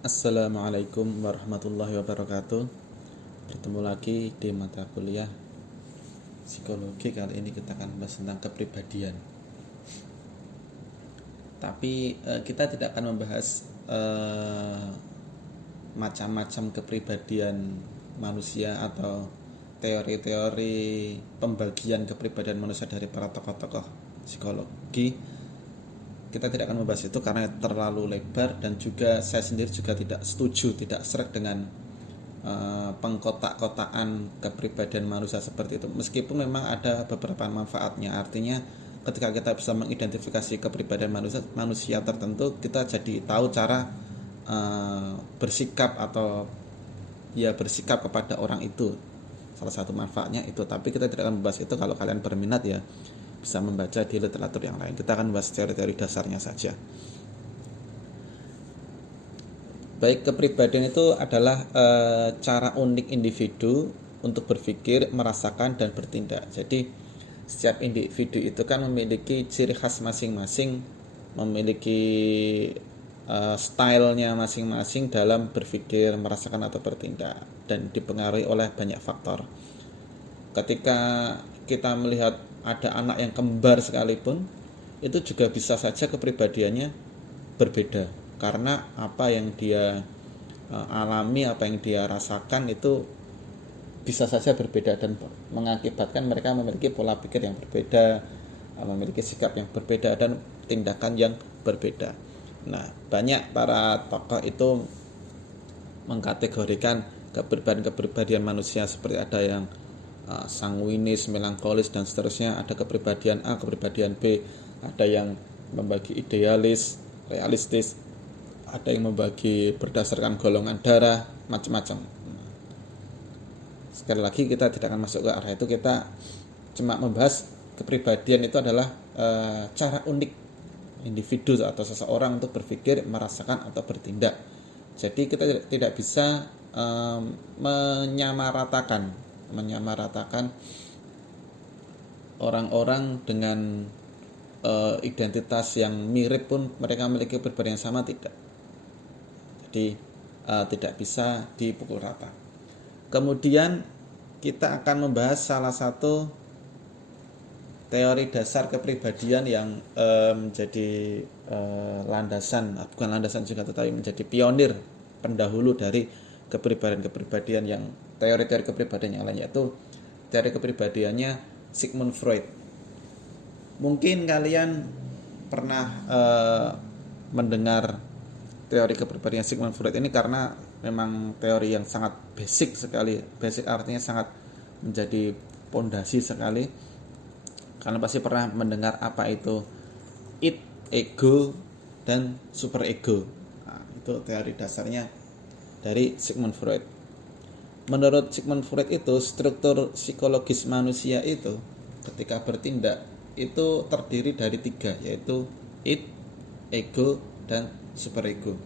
Assalamualaikum warahmatullahi wabarakatuh. Bertemu lagi di mata kuliah psikologi. Kali ini kita akan membahas tentang kepribadian. Tapi kita tidak akan membahas macam-macam kepribadian manusia atau teori-teori pembagian kepribadian manusia dari para tokoh-tokoh psikologi. Kita tidak akan membahas itu karena terlalu lebar, dan juga saya sendiri juga tidak setuju, tidak sreg dengan pengkotak-kotaan kepribadian manusia seperti itu. Meskipun memang ada beberapa manfaatnya, artinya ketika kita bisa mengidentifikasi kepribadian manusia tertentu, kita jadi tahu cara bersikap atau bersikap kepada orang itu. Salah satu manfaatnya itu, tapi kita tidak akan membahas itu. Kalau kalian berminat ya bisa membaca di literatur yang lain. Kita akan bahas teori-teori dasarnya saja. Baik, kepribadian itu adalah cara unik individu untuk berpikir, merasakan, dan bertindak. Jadi setiap individu itu kan memiliki ciri khas masing-masing, memiliki stylenya masing-masing dalam berpikir, merasakan, atau bertindak, dan dipengaruhi oleh banyak faktor. Ketika kita melihat ada anak yang kembar sekalipun, itu juga bisa saja kepribadiannya berbeda, karena apa yang dia alami, apa yang dia rasakan itu bisa saja berbeda, dan mengakibatkan mereka memiliki pola pikir yang berbeda, memiliki sikap yang berbeda, dan tindakan yang berbeda. Nah, banyak para tokoh itu mengkategorikan kepribadian manusia seperti ada yang sanguinis, melankolis, dan seterusnya. Ada kepribadian A, kepribadian B, ada yang membagi idealis, realistis, ada yang membagi berdasarkan golongan darah, macam-macam. Sekali lagi kita tidak akan masuk ke arah itu. Kita cuma membahas kepribadian itu adalah cara unik individu atau seseorang untuk berpikir, merasakan, atau bertindak. Jadi kita tidak bisa menyamaratakan orang-orang dengan identitas yang mirip pun mereka memiliki kepribadian yang sama, tidak. Jadi tidak bisa dipukul rata. Kemudian kita akan membahas salah satu teori dasar kepribadian yang menjadi landasan, bukan landasan juga, tetapi menjadi pionir, pendahulu dari kepribadian yang teori-teori kepribadian yang lain, yaitu teori kepribadiannya Sigmund Freud. Mungkin kalian pernah mendengar teori kepribadian Sigmund Freud ini, karena memang teori yang sangat basic sekali. Basic artinya sangat menjadi pondasi sekali. Kalian pasti pernah mendengar apa itu id, ego, dan super ego. Nah, itu teori dasarnya dari Sigmund Freud. Menurut Sigmund Freud itu, struktur psikologis manusia itu ketika bertindak itu terdiri dari 3, yaitu id, ego, dan superego.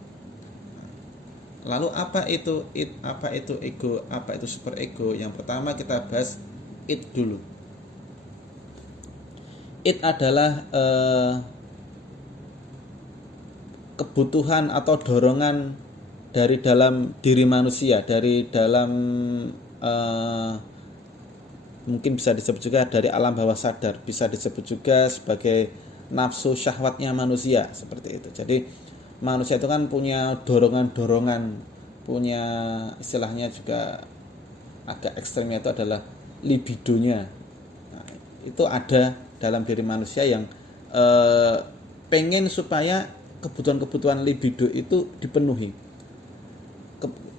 Lalu apa itu id, apa itu ego, apa itu superego? Yang pertama kita bahas id dulu. Id adalah kebutuhan atau dorongan dari dalam diri manusia, dari dalam mungkin bisa disebut juga dari alam bawah sadar, bisa disebut juga sebagai nafsu syahwatnya manusia, seperti itu. Jadi manusia itu kan punya dorongan-dorongan, punya istilahnya juga agak ekstrimnya itu adalah libidonya. Nah, itu ada dalam diri manusia yang pengen supaya kebutuhan-kebutuhan libido itu dipenuhi,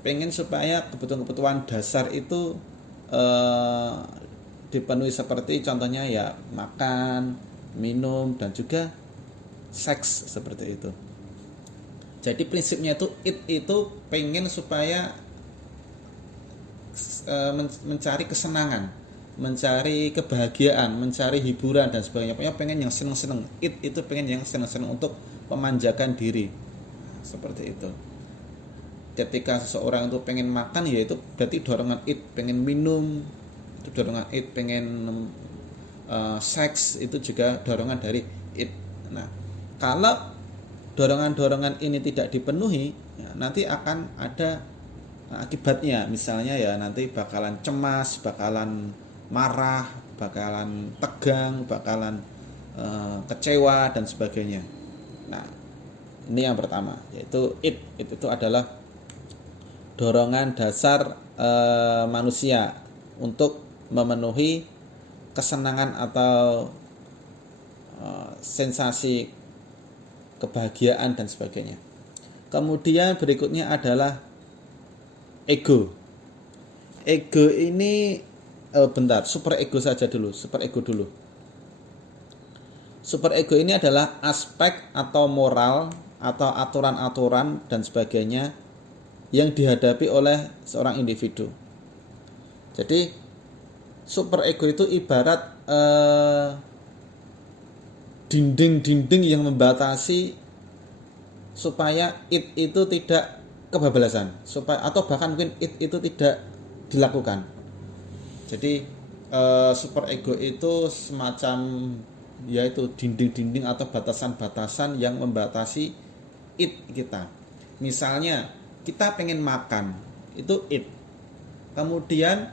pengen supaya kebutuhan-kebutuhan dasar itu dipenuhi, seperti contohnya ya makan, minum, dan juga seks, seperti itu. Jadi prinsipnya itu id itu pengen supaya mencari kesenangan, mencari kebahagiaan, mencari hiburan, dan sebagainya. Pokoknya pengen yang seneng-seneng. Id itu pengen yang seneng-seneng untuk memanjakan diri, seperti itu. Ketika seseorang itu pengen makan, ya itu berarti dorongan id. Pengen minum, itu dorongan id. Pengen seks, itu juga dorongan dari id. Nah, kalau dorongan-dorongan ini tidak dipenuhi, ya, nanti akan ada akibatnya. Misalnya ya nanti bakalan cemas, bakalan marah, bakalan tegang, bakalan kecewa dan sebagainya. Nah, ini yang pertama, yaitu itu adalah dorongan dasar manusia untuk memenuhi kesenangan atau sensasi kebahagiaan dan sebagainya. Kemudian berikutnya adalah ego. Ego ini super ego saja dulu, super ego dulu. Super ego ini adalah aspek atau moral atau aturan-aturan dan sebagainya yang dihadapi oleh seorang individu. Jadi super ego itu ibarat dinding-dinding yang membatasi supaya itu tidak kebablasan, supaya atau bahkan mungkin itu tidak dilakukan. Jadi super ego itu semacam yaitu dinding-dinding atau batasan-batasan yang membatasi kita. Misalnya kita pengen makan, itu kemudian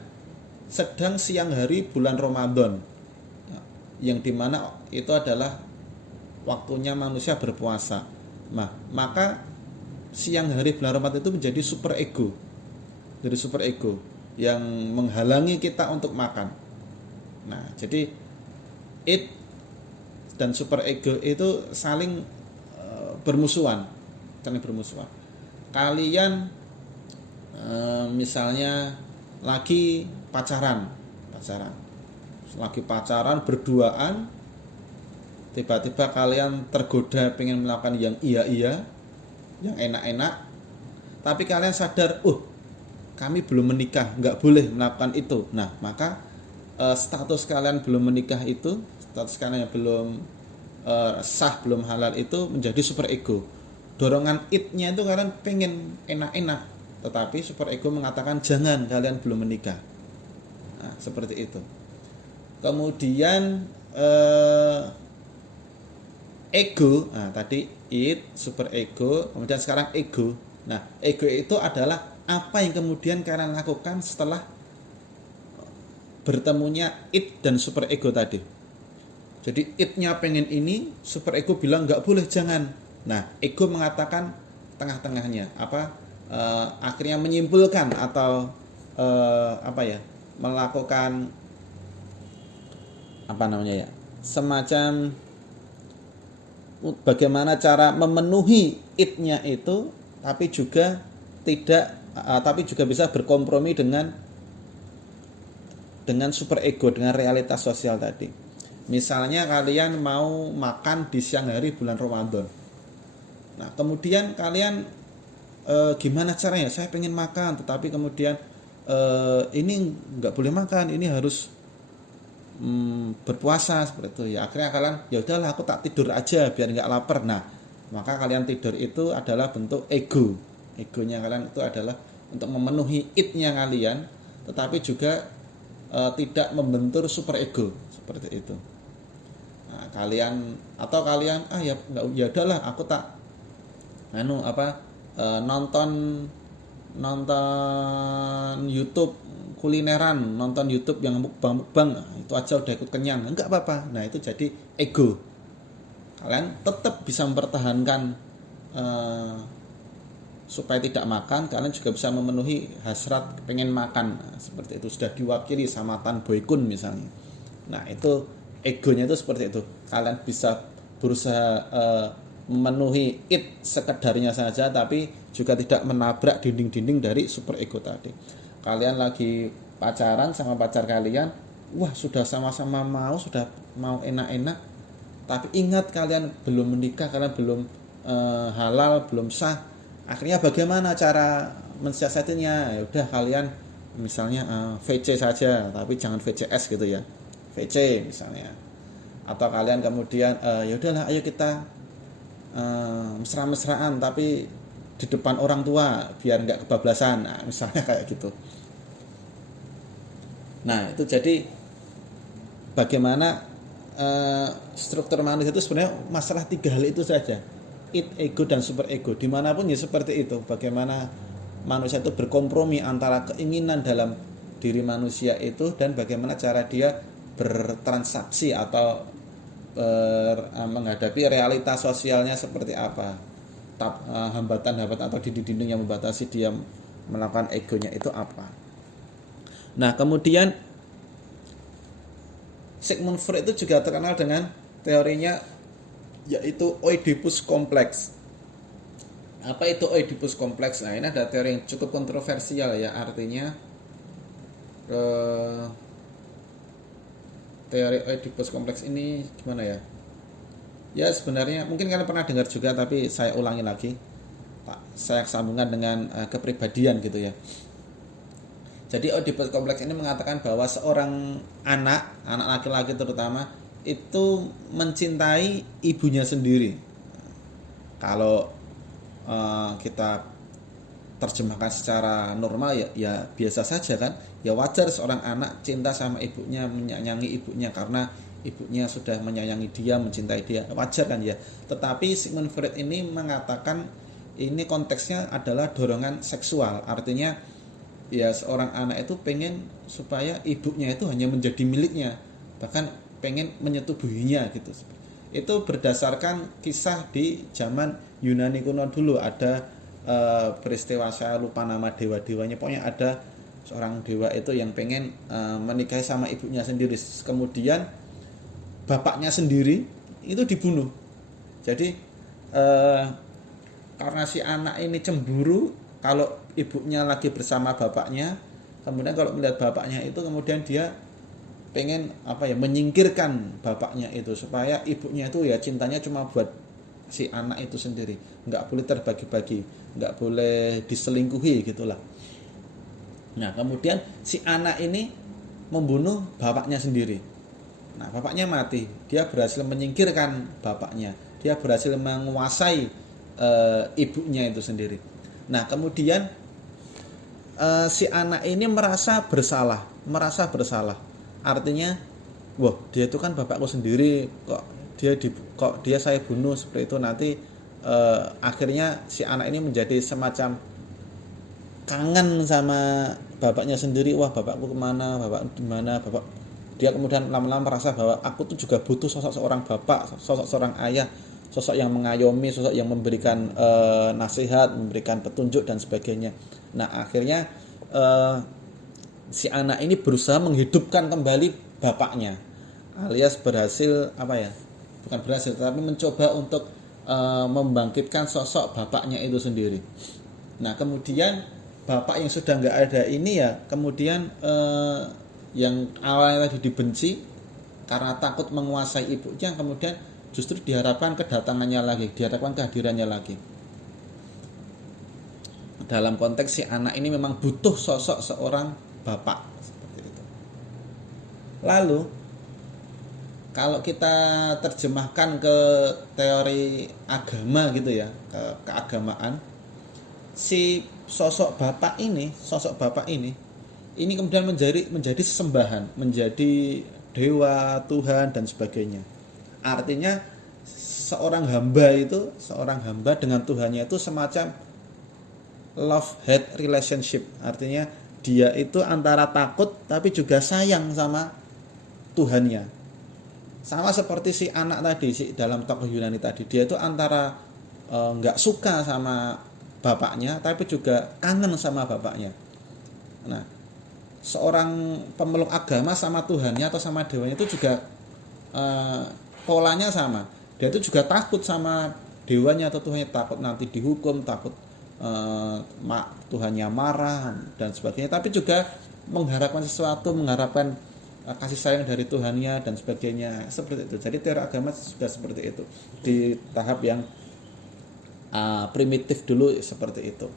sedang siang hari bulan Ramadan, yang dimana itu adalah waktunya manusia berpuasa. Nah, maka siang hari bulan Ramadan itu menjadi super ego. Jadi super ego yang menghalangi kita untuk makan. Nah, jadi dan super ego itu saling bermusuhan. Kalian misalnya lagi pacaran berduaan, tiba-tiba kalian tergoda pengen melakukan yang iya, yang enak-enak, tapi kalian sadar, kami belum menikah, nggak boleh melakukan itu. Nah, maka status kalian belum menikah itu, status kalian yang belum sah, belum halal itu menjadi super ego. Dorongan nya itu kalian pengen enak-enak, tetapi super ego mengatakan jangan, kalian belum menikah. Nah, seperti itu. Kemudian ego, nah tadi super ego, kemudian sekarang ego. Nah, ego itu adalah apa yang kemudian kalian lakukan setelah bertemunya dan super ego tadi. Jadi nya pengen ini, super ego bilang nggak boleh, jangan. Nah, ego mengatakan tengah-tengahnya, akhirnya menyimpulkan atau melakukan semacam bagaimana cara memenuhi nya itu, tapi juga bisa berkompromi dengan super ego, dengan realitas sosial tadi. Misalnya kalian mau makan di siang hari bulan Ramadan. Nah, kemudian kalian gimana caranya? Saya pengen makan, tetapi kemudian ini nggak boleh makan, ini harus berpuasa, seperti itu. Ya akhirnya kalian, ya udahlah aku tak tidur aja biar nggak lapar. Nah, maka kalian tidur itu adalah bentuk ego. Egonya kalian itu adalah untuk memenuhi nya kalian, tetapi juga tidak membentur super ego, seperti itu. Nah, kalian ya udahlah aku tak nonton YouTube kulineran, nonton YouTube yang mukbang, itu aja udah ikut kenyang, enggak apa-apa. Nah, itu jadi ego. Kalian tetap bisa mempertahankan supaya tidak makan, kalian juga bisa memenuhi hasrat pengen makan. Nah, seperti itu, sudah diwakili sama Tan Boy Kun misalnya. Nah, itu egonya itu seperti itu. Kalian bisa berusaha memenuhi sekedarnya saja, tapi juga tidak menabrak dinding-dinding dari super ego tadi. Kalian lagi pacaran sama pacar kalian, sudah sama-sama sudah mau enak-enak, tapi ingat kalian belum menikah, kalian belum halal, belum sah. Akhirnya bagaimana cara mensiasatinya? Ya udah, kalian misalnya VC saja, tapi jangan VCS gitu ya, VC misalnya. Atau kalian kemudian ya udahlah, ayo kita mesra-mesraan tapi di depan orang tua biar nggak kebablasan. Nah, misalnya kayak gitu. Nah, itu jadi bagaimana struktur manusia itu sebenarnya masalah 3 hal itu saja. id ego dan super ego. Dimanapun ya seperti itu. Bagaimana manusia itu berkompromi antara keinginan dalam diri manusia itu dan bagaimana cara dia bertransaksi atau menghadapi realitas sosialnya seperti apa. Hambatan-hambatan atau dinding-dinding yang membatasi dia melakukan egonya itu apa. Nah, kemudian Sigmund Freud itu juga terkenal dengan teorinya yaitu Oedipus kompleks. Apa itu Oedipus kompleks? Nah, ini ada teori yang cukup kontroversial ya, artinya teori Oedipus kompleks ini gimana ya? Ya sebenarnya mungkin kalian pernah dengar juga, tapi saya ulangi lagi. Saya sambungkan dengan kepribadian gitu ya. Jadi Oedipus kompleks ini mengatakan bahwa seorang anak laki-laki terutama itu mencintai ibunya sendiri. Kalau kita terjemahkan secara normal ya biasa saja kan. Ya wajar seorang anak cinta sama ibunya, menyayangi ibunya karena ibunya sudah menyayangi dia, mencintai dia. Wajar kan ya. Tetapi Sigmund Freud ini mengatakan ini konteksnya adalah dorongan seksual. Artinya ya seorang anak itu pengen supaya ibunya itu hanya menjadi miliknya, bahkan pengen menyetubuhinya gitu. Itu berdasarkan kisah di zaman Yunani kuno dulu. Ada peristiwa, saya lupa nama dewa-dewanya, pokoknya ada seorang dewa itu yang pengen menikahi sama ibunya sendiri, kemudian bapaknya sendiri itu dibunuh. Jadi karena si anak ini cemburu kalau ibunya lagi bersama bapaknya, kemudian kalau melihat bapaknya itu kemudian dia pengen menyingkirkan bapaknya itu supaya ibunya itu ya cintanya cuma buat si anak itu sendiri, nggak boleh terbagi-bagi, nggak boleh diselingkuhi gitulah. Nah kemudian si anak ini membunuh bapaknya sendiri. Nah bapaknya mati, dia berhasil menyingkirkan bapaknya, dia berhasil menguasai ibunya itu sendiri. Nah kemudian si anak ini merasa bersalah. Artinya, wah dia itu kan bapakku sendiri, kok dia saya bunuh seperti itu. Nanti akhirnya si anak ini menjadi semacam kangen sama bapaknya sendiri. Wah bapakku kemana, bapak dimana, bapak. Dia kemudian lama-lama merasa bahwa aku tuh juga butuh sosok seorang bapak, sosok seorang ayah, sosok yang mengayomi, sosok yang memberikan nasihat, memberikan petunjuk dan sebagainya. Nah akhirnya si anak ini berusaha menghidupkan kembali bapaknya, alias berhasil bukan berhasil, tapi mencoba untuk membangkitkan sosok bapaknya itu sendiri. Nah kemudian bapak yang sudah nggak ada ini ya kemudian yang awalnya tadi dibenci karena takut menguasai ibunya, kemudian justru diharapkan kehadirannya lagi. Dalam konteks si anak ini memang butuh sosok seorang bapak seperti itu. Lalu kalau kita terjemahkan ke teori agama gitu ya, ke keagamaan, si sosok bapak ini kemudian menjadi sesembahan, menjadi dewa, Tuhan dan sebagainya. Artinya seorang hamba dengan Tuhannya itu semacam love-hate relationship. Artinya dia itu antara takut tapi juga sayang sama Tuhannya. Sama seperti si anak tadi, dalam tokoh Yunani tadi, dia itu antara nggak suka sama bapaknya tapi juga kangen sama bapaknya. Nah, seorang pemeluk agama sama Tuhannya atau sama dewanya itu juga polanya sama. Dia itu juga takut sama dewanya atau Tuhannya, takut nanti dihukum, takut Tuhannya marah dan sebagainya, tapi juga mengharapkan sesuatu, mengharapkan kasih sayang dari Tuhannya dan sebagainya, seperti itu. Jadi teori agama juga seperti itu di tahap yang primitif dulu seperti itu.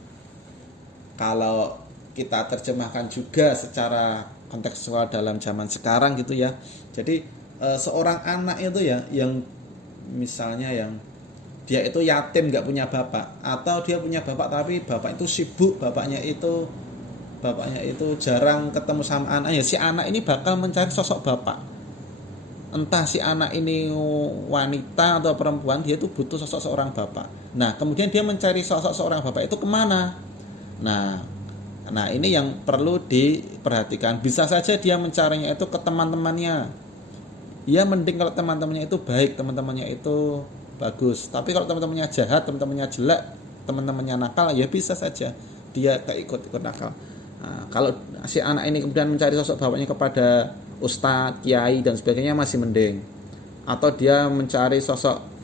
Kalau kita terjemahkan juga secara kontekstual dalam zaman sekarang gitu ya. Jadi seorang anak itu ya yang misalnya yang dia itu yatim, nggak punya bapak, atau dia punya bapak tapi bapak itu sibuk, bapaknya itu jarang ketemu sama anaknya. Si anak ini bakal mencari sosok bapak. Entah si anak ini wanita atau perempuan, dia itu butuh sosok seorang bapak. Nah, kemudian dia mencari sosok seorang bapak itu kemana? Nah, ini yang perlu diperhatikan. Bisa saja dia mencarinya itu ke teman-temannya. Ya mending kalau teman-temannya itu baik, teman-temannya itu bagus. Tapi kalau teman-temannya jahat, teman-temannya jelek, teman-temannya nakal, ya bisa saja dia keikut-ikut nakal. Nah, kalau si anak ini kemudian mencari sosok bapaknya kepada ustadz, kiai dan sebagainya masih mending. Atau dia mencari sosok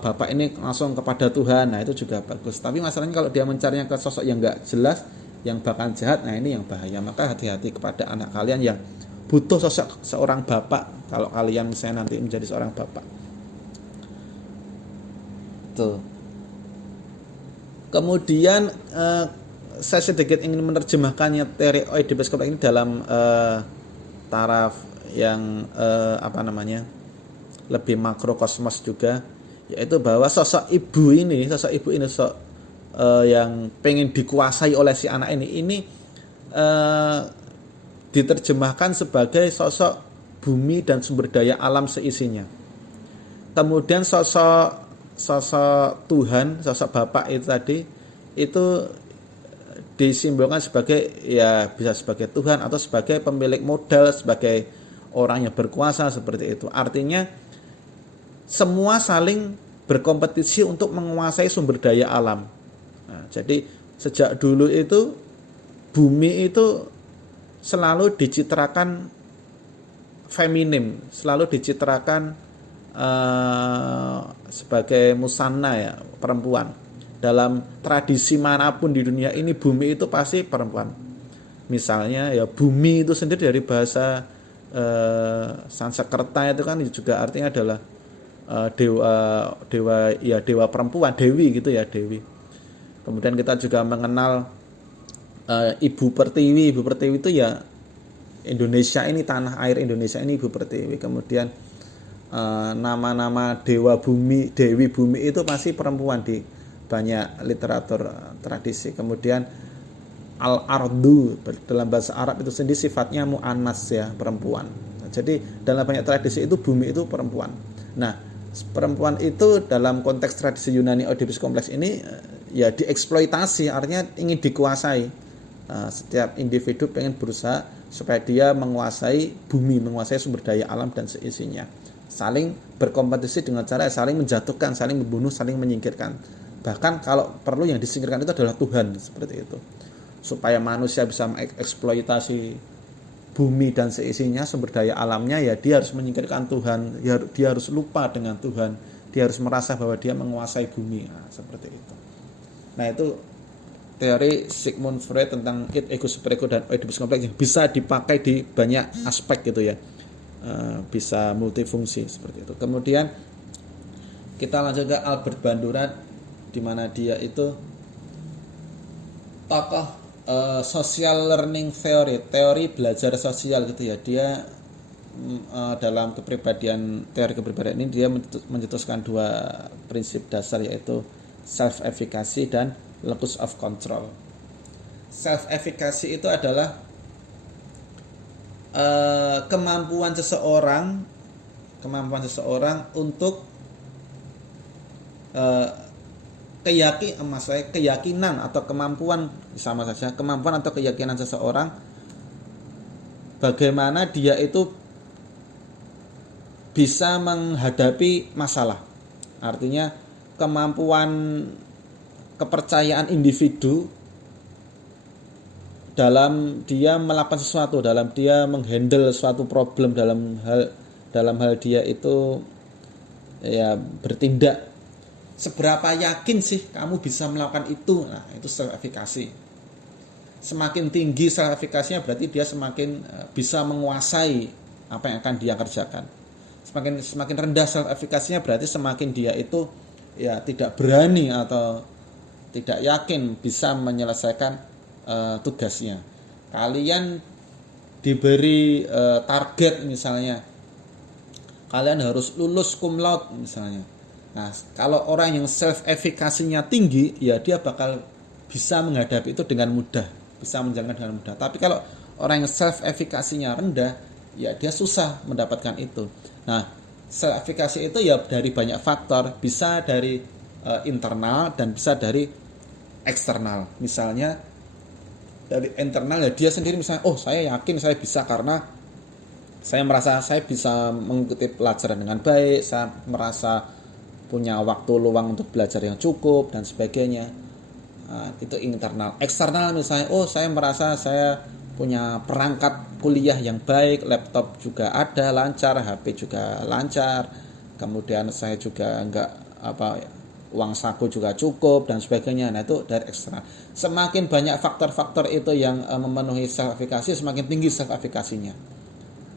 bapak ini langsung kepada Tuhan, nah itu juga bagus. Tapi masalahnya kalau dia mencarinya ke sosok yang enggak jelas, yang bahkan jahat, nah ini yang bahaya. Maka hati-hati kepada anak kalian yang butuh sosok seorang bapak. Kalau kalian misalnya nanti menjadi seorang bapak, tuh. Kemudian saya sedikit ingin menerjemahkannya teori Oedipus kompleks ini dalam taraf yang lebih makrokosmos juga, yaitu bahwa sosok ibu ini yang pengen dikuasai oleh si anak ini diterjemahkan sebagai sosok bumi dan sumber daya alam seisinya. Kemudian sosok Tuhan, sosok Bapak itu tadi itu disimbolkan sebagai, ya bisa sebagai Tuhan atau sebagai pemilik modal, sebagai orang yang berkuasa seperti itu. Artinya semua saling berkompetisi untuk menguasai sumber daya alam. Nah, jadi sejak dulu itu bumi itu selalu dicitrakan feminim, selalu dicitrakan sebagai musanna, ya, perempuan. Dalam tradisi manapun di dunia ini bumi itu pasti perempuan. Misalnya ya bumi itu sendiri dari bahasa Sanskerta itu kan juga artinya adalah dewa perempuan, dewi gitu ya, dewi. Kemudian kita juga mengenal Ibu Pertiwi itu ya Indonesia ini, tanah air Indonesia ini Ibu Pertiwi. Kemudian nama-nama dewa bumi, dewi bumi itu pasti perempuan di banyak literatur tradisi. Kemudian al-ardu dalam bahasa Arab itu sendiri sifatnya mu'annas, ya, perempuan. Jadi dalam banyak tradisi itu bumi itu perempuan. Nah, perempuan itu dalam konteks tradisi Yunani Oedipus kompleks ini ya dieksploitasi, artinya ingin dikuasai. Setiap individu pengen berusaha supaya dia menguasai bumi, menguasai sumber daya alam dan seisinya. Saling berkompetisi dengan cara saling menjatuhkan, saling membunuh, saling menyingkirkan. Bahkan kalau perlu yang disingkirkan itu adalah Tuhan, seperti itu. Supaya manusia bisa mengeksploitasi bumi dan seisinya, sumber daya alamnya, ya dia harus menyingkirkan Tuhan, dia harus lupa dengan Tuhan, dia harus merasa bahwa dia menguasai bumi. Nah, seperti itu. Nah, itu teori Sigmund Freud tentang id, ego, superego dan Oedipus kompleks yang bisa dipakai di banyak aspek gitu ya, bisa multifungsi seperti itu. Kemudian kita lanjut ke Albert Bandura, di mana dia itu tokoh social learning theory, teori belajar sosial gitu ya. Dia dalam teori kepribadian ini dia mencetuskan dua prinsip dasar, yaitu self efficacy dan locus of control. Self efficacy itu adalah kemampuan seseorang untuk keyakinan atau kemampuan, sama saja, kemampuan atau keyakinan seseorang bagaimana dia itu bisa menghadapi masalah. Artinya kemampuan kepercayaan individu dalam dia melakukan sesuatu, dalam dia menghandle suatu problem, dalam hal dia itu ya bertindak. Seberapa yakin sih kamu bisa melakukan itu? Nah, itu self efficacy. Semakin tinggi self efficacy-nya berarti dia semakin bisa menguasai apa yang akan dia kerjakan. Semakin rendah self efficacy-nya berarti semakin dia itu ya tidak berani atau tidak yakin bisa menyelesaikan tugasnya. Kalian diberi target, misalnya kalian harus lulus cum laude misalnya. Nah, kalau orang yang self efficacy-nya tinggi, ya dia bakal bisa menghadapi itu dengan mudah, bisa menjalankan dengan mudah. Tapi kalau orang yang self efficacy-nya rendah, ya dia susah mendapatkan itu. Nah, self efficacy itu ya dari banyak faktor, bisa dari internal dan bisa dari eksternal. Misalnya dari internal ya dia sendiri, misalnya saya yakin saya bisa karena saya merasa saya bisa mengikuti pelajaran dengan baik, saya merasa punya waktu luang untuk belajar yang cukup dan sebagainya. Itu internal. Eksternal misalnya saya merasa saya punya perangkat kuliah yang baik, laptop juga ada lancar, HP juga lancar, kemudian saya juga uang saku juga cukup dan sebagainya. Nah, itu dari eksternal. Semakin banyak faktor-faktor itu yang memenuhi self-efikasi, semakin tinggi self-efikasinya.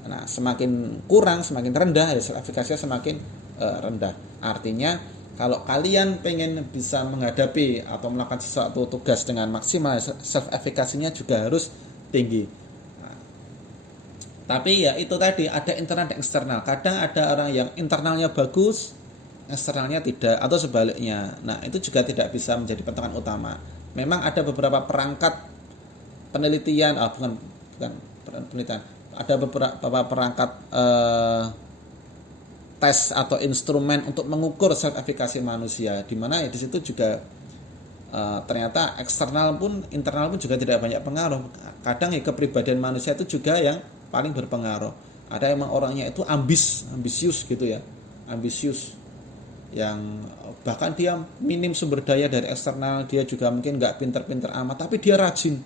Nah, semakin kurang, semakin rendah, ya self-efikasinya semakin rendah. Artinya kalau kalian pengen bisa menghadapi atau melakukan sesuatu tugas dengan maksimal, self-efikasinya juga harus tinggi. Nah, tapi ya itu tadi, ada internal dan eksternal. Kadang ada orang yang internalnya bagus, eksternalnya tidak, atau sebaliknya. Nah, itu juga tidak bisa menjadi patokan utama. Memang ada beberapa perangkat penelitian, bukan penelitian, ada beberapa perangkat tes atau instrumen untuk mengukur self-efikasi manusia, di mana ya di situ juga ternyata eksternal pun internal pun juga tidak banyak pengaruh. Kadang ya kepribadian manusia itu juga yang paling berpengaruh. Ada emang orangnya itu ambisius gitu ya, ambisius, yang bahkan dia minim sumber daya dari eksternal, dia juga mungkin nggak pinter-pinter amat, tapi dia rajin,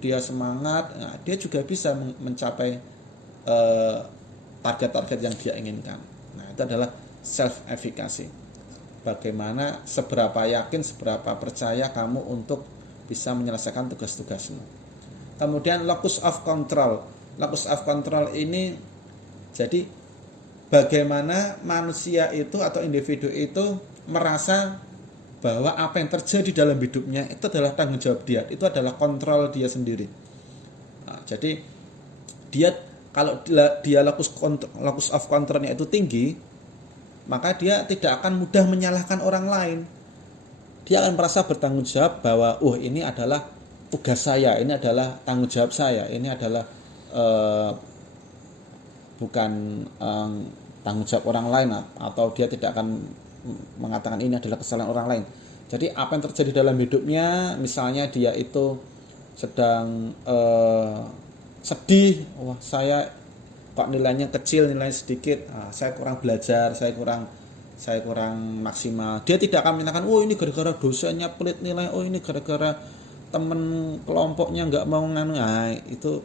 dia semangat, dia juga bisa mencapai target-target yang dia inginkan. Nah, itu adalah self-efficacy. Bagaimana, seberapa yakin, seberapa percaya kamu untuk bisa menyelesaikan tugas-tugasmu. Kemudian locus of control. Locus of control ini jadi bagaimana manusia itu atau individu itu merasa bahwa apa yang terjadi dalam hidupnya itu adalah tanggung jawab dia, itu adalah kontrol dia sendiri. Nah, jadi dia, kalau dia locus of controlnya itu tinggi, maka dia tidak akan mudah menyalahkan orang lain. Dia akan merasa bertanggung jawab bahwa ini adalah tugas saya, ini adalah tanggung jawab saya, ini adalah bukan tanggung jawab orang lain, atau dia tidak akan mengatakan ini adalah kesalahan orang lain. Jadi apa yang terjadi dalam hidupnya, misalnya dia itu sedang sedih, saya kok nilainya kecil, nilainya sedikit, saya kurang belajar, saya kurang maksimal. Dia tidak akan menyatakan ini gara-gara dosennya pelit nilai, ini gara-gara temen kelompoknya nggak mau nganu. Nah, itu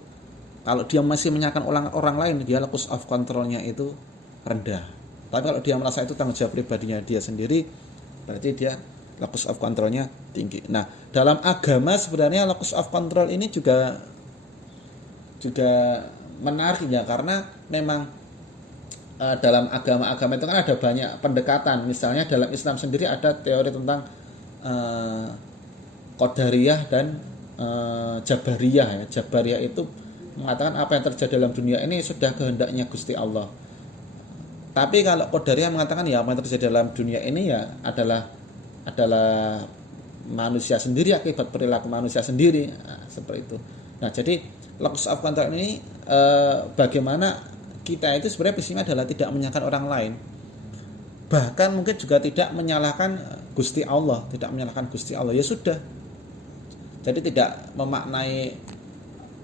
kalau dia masih menyalahkan orang lain, dia locus of controlnya itu rendah. Tapi kalau dia merasa itu tanggung jawab pribadinya dia sendiri, berarti dia locus of controlnya tinggi. Nah, dalam agama sebenarnya locus of control ini juga menarik ya, karena memang dalam agama-agama itu kan ada banyak pendekatan. Misalnya dalam Islam sendiri ada teori tentang Qadariyah dan Jabariyah ya. Jabariyah itu mengatakan apa yang terjadi dalam dunia ini sudah kehendaknya Gusti Allah. Tapi kalau Qadariyah mengatakan ya apa yang terjadi dalam dunia ini ya adalah manusia sendiri, akibat perilaku manusia sendiri. Nah, seperti itu. Nah, jadi locus of control ini bagaimana kita itu sebenarnya prinsipnya adalah tidak menyalahkan orang lain, bahkan mungkin juga tidak menyalahkan Gusti Allah, ya sudah. Jadi tidak memaknai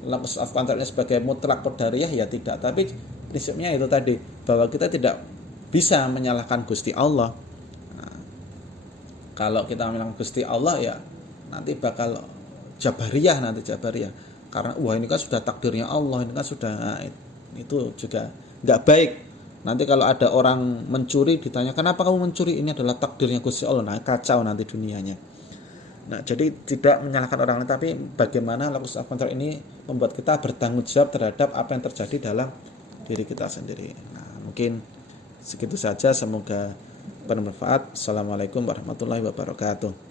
locus of control ini sebagai mutlak qadariyah, ya tidak, tapi prinsipnya itu tadi, bahwa kita tidak bisa menyalahkan Gusti Allah. Nah, kalau kita menyalahkan Gusti Allah ya nanti bakal Jabariyah, karena ini kan sudah takdirnya Allah, ini kan sudah, itu juga nggak baik. Nanti kalau ada orang mencuri ditanya kenapa kamu mencuri, ini adalah takdirnya Gusti Allah, nah kacau nanti dunianya. Nah, jadi tidak menyalahkan orang lain, tapi bagaimana locus of control ini membuat kita bertanggung jawab terhadap apa yang terjadi dalam diri kita sendiri. Nah, mungkin segitu saja, semoga bermanfaat. Assalamualaikum warahmatullahi wabarakatuh.